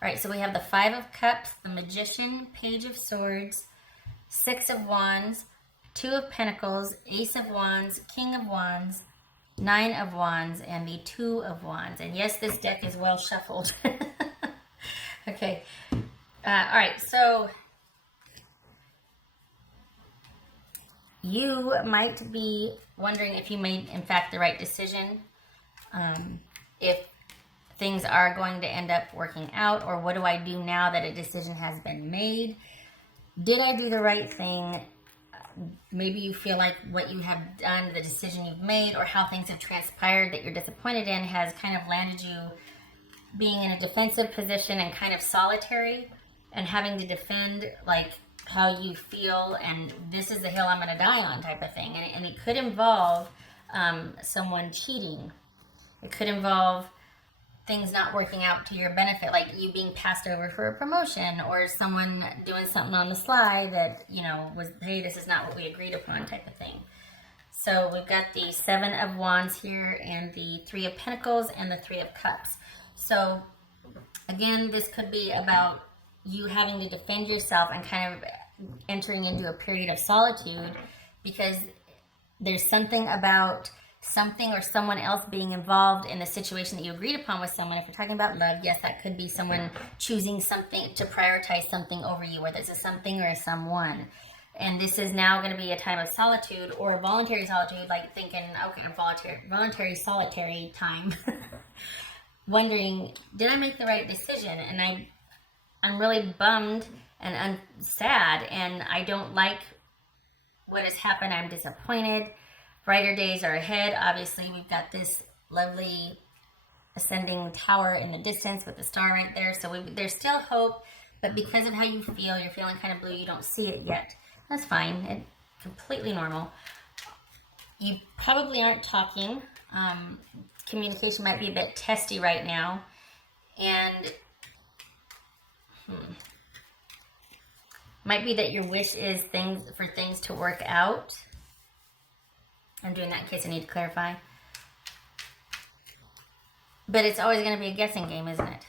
All right, so we have the Five of Cups, the Magician, Page of Swords, Six of Wands, Two of Pentacles, Ace of Wands, King of Wands, Nine of Wands, and the Two of Wands. And yes, this deck is well shuffled. Okay. All right, so you might be wondering if you made, in fact, the right decision. If things are going to end up working out, or what do I do now that a decision has been made? Did I do the right thing? Maybe you feel like what you have done, the decision you've made, or how things have transpired that you're disappointed in has kind of landed you being in a defensive position and kind of solitary and having to defend like how you feel and this is the hill I'm going to die on type of thing. And it could involve someone cheating. It could involve things not working out to your benefit, like you being passed over for a promotion or someone doing something on the sly that, you know, was, hey, this is not what we agreed upon type of thing. So we've got the Seven of Wands here and the Three of Pentacles and the Three of Cups. So again, this could be about you having to defend yourself and kind of entering into a period of solitude because there's something about something or someone else being involved in the situation that you agreed upon with someone. If you're talking about love, yes, that could be someone choosing something to prioritize something over you, whether it's a something or a someone. And this is now going to be a time of solitude or a voluntary solitude, like thinking, okay, voluntary solitary time. Wondering, did I make the right decision? And I'm really bummed and I'm sad and I don't like what has happened. I'm disappointed. Brighter days are ahead. Obviously, we've got this lovely ascending tower in the distance with the star right there. So there's still hope, but because of how you feel, you're feeling kind of blue, you don't see it yet. That's fine. It's completely normal. You probably aren't talking. Communication might be a bit testy right now. And might be that your wish is for things to work out. I'm doing that in case I need to clarify. But it's always going to be a guessing game, isn't it?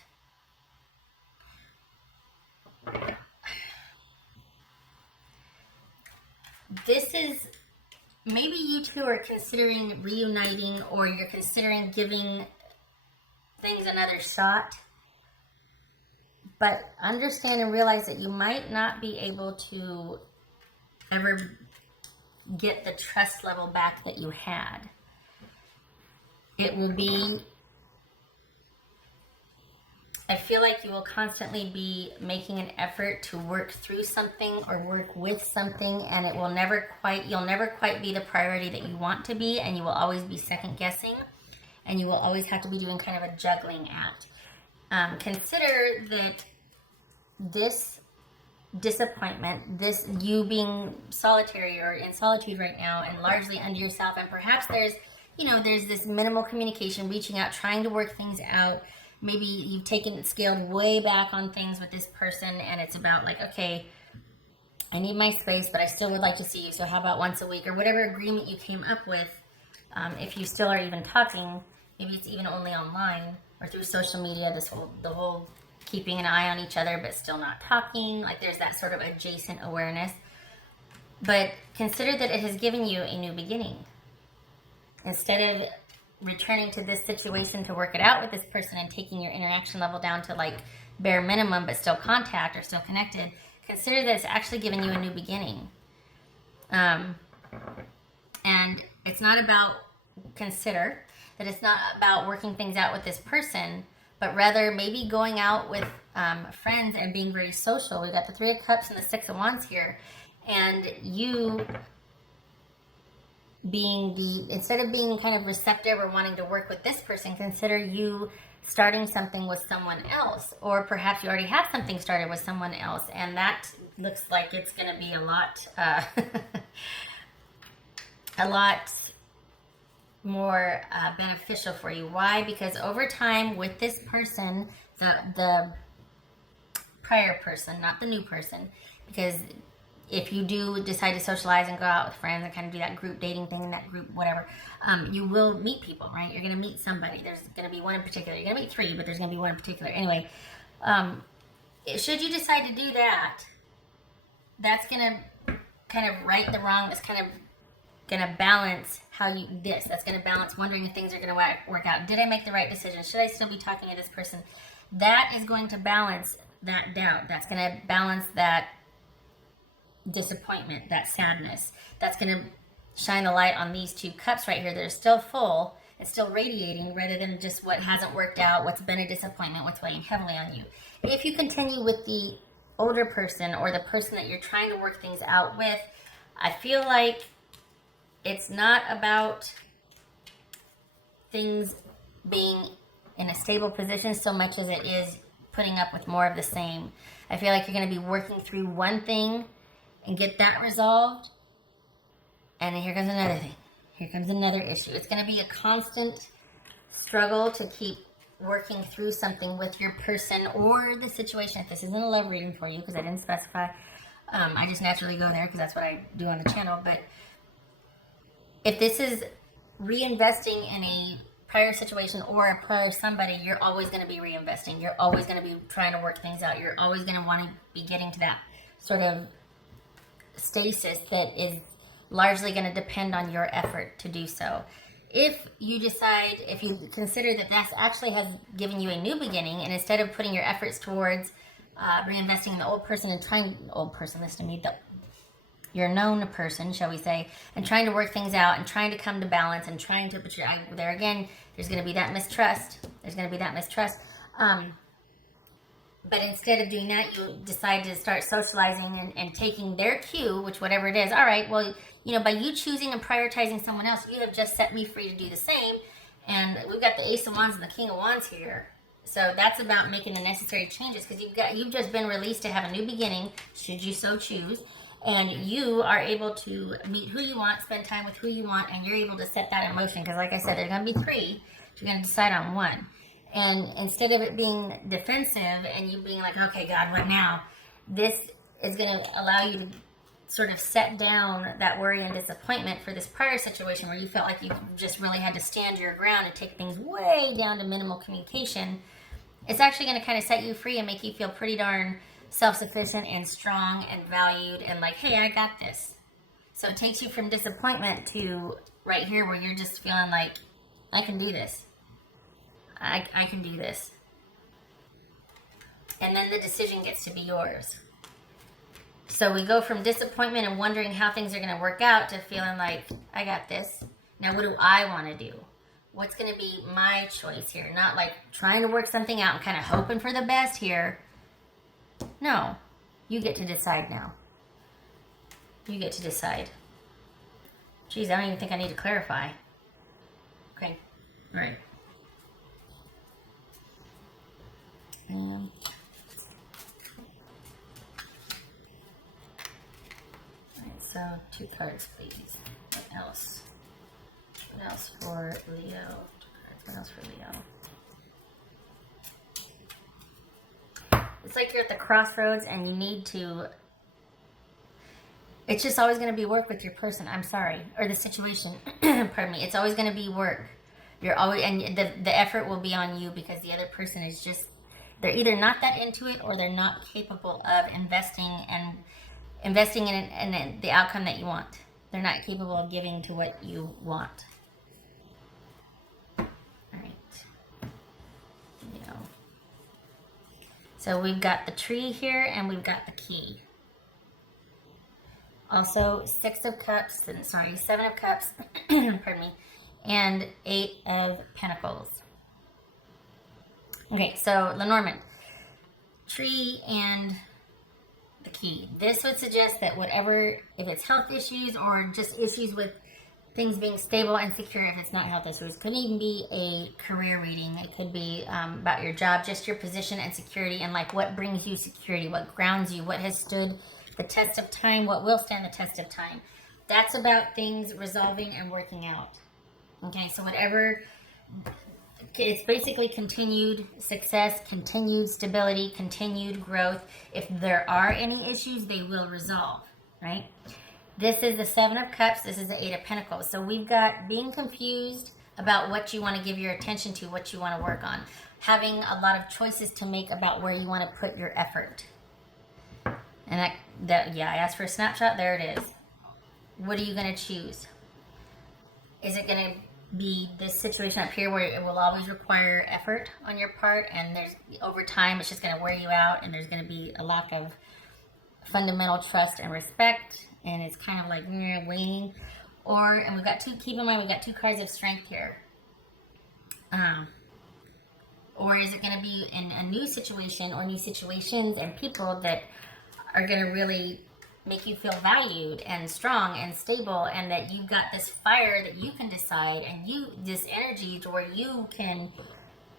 This is, maybe you two are considering reuniting or you're considering giving things another shot. But understand and realize that you might not be able to ever get the trust level back that you had. It will be, I feel like you will constantly be making an effort to work through something or work with something, and it will you'll never quite be the priority that you want to be, and you will always be second guessing, and you will always have to be doing kind of a juggling act. Consider that this disappointment, this you being solitary or in solitude right now and largely under yourself, and perhaps there's this minimal communication, reaching out, trying to work things out. Maybe you've scaled way back on things with this person and it's about like, okay, I need my space, but I still would like to see you. So how about once a week or whatever agreement you came up with. If you still are even talking, maybe it's even only online or through social media, the whole keeping an eye on each other but still not talking, like there's that sort of adjacent awareness. But consider that it has given you a new beginning. Instead of returning to this situation to work it out with this person and taking your interaction level down to like bare minimum but still contact or still connected, consider that it's actually given you a new beginning. And it's not about, consider that it's not about working things out with this person, but rather maybe going out with friends and being very social. We've got the Three of Cups and the Six of Wands here. And you instead of being kind of receptive or wanting to work with this person, consider you starting something with someone else. Or perhaps you already have something started with someone else. And that looks like it's going to be a lot more beneficial for you. Why? Because over time with this person, the prior person, not the new person, because if you do decide to socialize and go out with friends and kind of do that group dating thing and that group whatever, you will meet people, right? You're going to meet somebody. There's going to be one in particular. You're going to meet three, but there's going to be one in particular. Anyway, Should you decide to do that, that's going to kind of right the wrong. It's kind of going to balance that's going to balance wondering if things are going to work out. Did I make the right decision? Should I still be talking to this person? That is going to balance that doubt. That's going to balance that disappointment, that sadness. That's going to shine a light on these two cups right here that are still full. It's still radiating rather than just what hasn't worked out, what's been a disappointment, what's weighing heavily on you. If you continue with the older person or the person that you're trying to work things out with, I feel like it's not about things being in a stable position so much as it is putting up with more of the same. I feel like you're going to be working through one thing and get that resolved, and then here comes another thing. Here comes another issue. It's going to be a constant struggle to keep working through something with your person or the situation. If this isn't a love reading for you, because I didn't specify, I just naturally go there because that's what I do on the channel. But if this is reinvesting in a prior situation or a prior somebody, you're always going to be reinvesting. You're always going to be trying to work things out. You're always going to want to be getting to that sort of stasis that is largely going to depend on your effort to do so. If you consider that that actually has given you a new beginning, and instead of putting your efforts towards reinvesting in the your known person, shall we say, and trying to work things out and trying to come to balance and trying to, there again, there's going to be that mistrust. But instead of doing that, you decide to start socializing and taking their cue, which whatever it is. All right, well, by you choosing and prioritizing someone else, you have just set me free to do the same. And we've got the Ace of Wands and the King of Wands here. So that's about making the necessary changes because you've just been released to have a new beginning, should you so choose. And you are able to meet who you want, spend time with who you want, and you're able to set that in motion. Because like I said, there's going to be three. You're going to decide on one. And instead of it being defensive and you being like, okay, God, what now? This is going to allow you to sort of set down that worry and disappointment for this prior situation where you felt like you just really had to stand your ground and take things way down to minimal communication. It's actually going to kind of set you free and make you feel pretty darn self-sufficient and strong and valued and like, hey, I got this. So it takes you from disappointment to right here where you're just feeling like, I can do this. I can do this. And then the decision gets to be yours. So we go from disappointment and wondering how things are going to work out to feeling like, I got this. Now what do I want to do? What's going to be my choice here? Not like trying to work something out and kind of hoping for the best here. No, you get to decide now. You get to decide. Geez, I don't even think I need to clarify. Okay, all right. All right, so 2 cards, please. What else? What else for Leo? What else for Leo? It's like you're at the crossroads and you need to, it's just always going to be work with your person, I'm sorry, or the situation, pardon me, it's always going to be work. You're always, and the effort will be on you because the other person is just, they're either not that into it or they're not capable of investing in the outcome that you want. They're not capable of giving to what you want. All right. So we've got the tree here and we've got the key. Also 7 of Cups, pardon me, and 8 of Pentacles. Okay, so Lenormand, tree and the key. This would suggest that whatever, if it's health issues or just issues with things being stable and secure, if it's not health issues, it could even be a career reading. It could be about your job, just your position and security, and like what brings you security, what grounds you, what has stood the test of time, what will stand the test of time. That's about things resolving and working out. Okay, so whatever, it's basically continued success, continued stability, continued growth. If there are any issues, they will resolve, right? This is the 7 of Cups. This is the 8 of Pentacles. So we've got being confused about what you want to give your attention to, what you want to work on. having a lot of choices to make about where you want to put your effort. And yeah, I asked for a snapshot. There it is. What are you going to choose? Is it going to be this situation up here where it will always require effort on your part, and there's over time it's just going to wear you out, and there's going to be a lack of fundamental trust and respect, and it's kind of like waning? And we've got keep in mind, we've got two cards of strength here. Or is it going to be in a new situation or new situations and people that are going to really make you feel valued and strong and stable, and that you've got this fire that you can decide, and this energy to where you can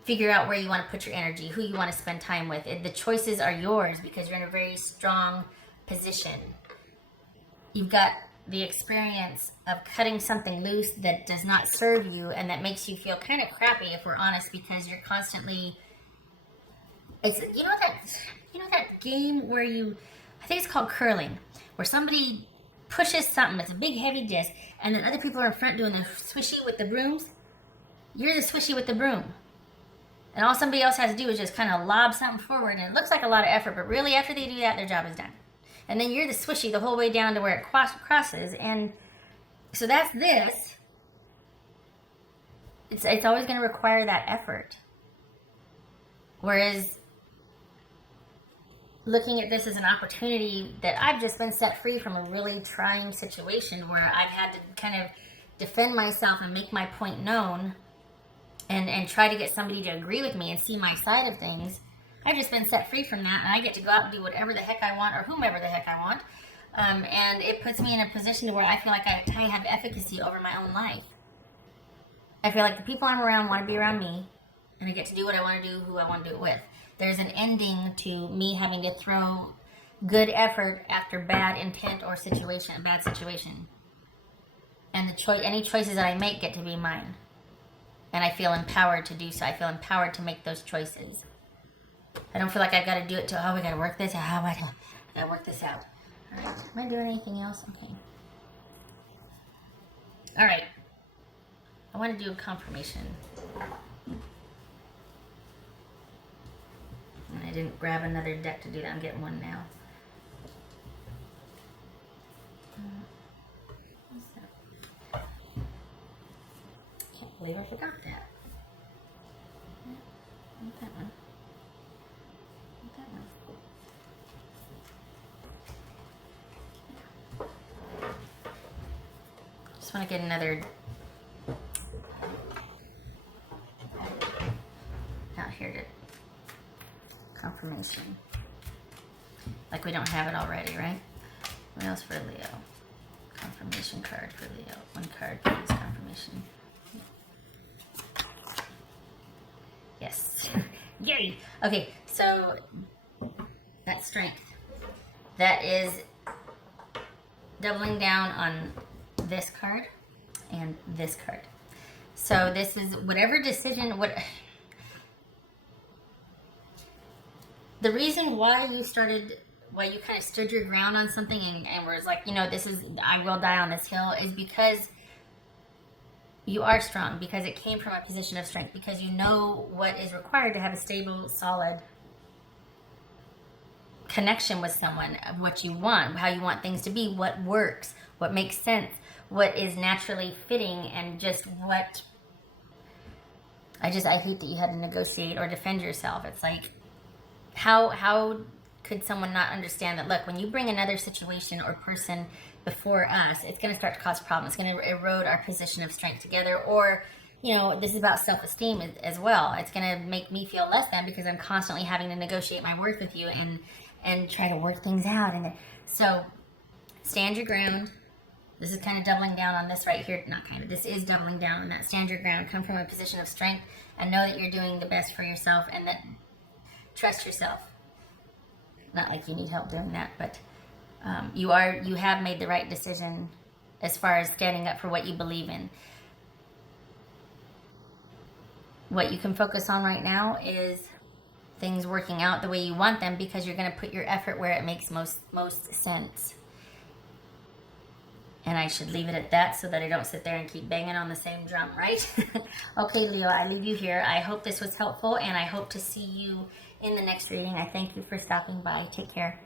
figure out where you want to put your energy, who you want to spend time with. The choices are yours because you're in a very strong position. You've got the experience of cutting something loose that does not serve you and that makes you feel kind of crappy, if we're honest, because you're constantly, you know that game where I think it's called curling, where somebody pushes something, it's a big heavy disc, and then other people are in front doing the swishy with the brooms. You're the swishy with the broom, and all somebody else has to do is just kind of lob something forward, and it looks like a lot of effort, but really after they do that, their job is done. And then you're the swishy the whole way down to where it crosses. And so that's this. It's always going to require that effort. Whereas looking at this as an opportunity that I've just been set free from a really trying situation where I've had to kind of defend myself and make my point known and try to get somebody to agree with me and see my side of things. I've just been set free from that, and I get to go out and do whatever the heck I want, or whomever the heck I want. And it puts me in a position to where I feel like I have efficacy over my own life. I feel like the people I'm around want to be around me, and I get to do what I want to do, who I want to do it with. There's an ending to me having to throw good effort after bad intent or a bad situation. And any choices that I make get to be mine. And I feel empowered to do so. I feel empowered to make those choices. I don't feel like I've got to do it we got to work this out. I got to work this out. All right. Am I doing anything else? Okay. All right. I want to do a confirmation. And I didn't grab another deck to do that. I'm getting one now. What's that? Can't believe I forgot that. Not that one. Just want to get another out here to confirmation. Like we don't have it already, right? What else for Leo? Confirmation card for Leo. One card, please. Confirmation. Yes. Yay! Okay, so that's strength. That is doubling down on this card and this card. So this is whatever decision, the reason why you kind of stood your ground on something and was like, I will die on this hill, is because you are strong, because it came from a position of strength, because you know what is required to have a stable, solid connection with someone, of what you want, how you want things to be, what works, what makes sense, what is naturally fitting, and just what I hate that you had to negotiate or defend yourself. It's like, how could someone not understand that, look, when you bring another situation or person before us, it's going to start to cause problems. It's going to erode our position of strength together. Or, this is about self-esteem as well. It's going to make me feel less than because I'm constantly having to negotiate my worth with you and try to work things out. And so stand your ground. This is kind of doubling down on this right here. Not kind of. This is doubling down on that. Stand your ground. Come from a position of strength and know that you're doing the best for yourself, and that trust yourself. Not like you need help doing that, but you have made the right decision as far as standing up for what you believe in. What you can focus on right now is things working out the way you want them, because you're going to put your effort where it makes most sense. And I should leave it at that so that I don't sit there and keep banging on the same drum, right? Okay, Leo, I leave you here. I hope this was helpful, and I hope to see you in the next reading. I thank you for stopping by. Take care.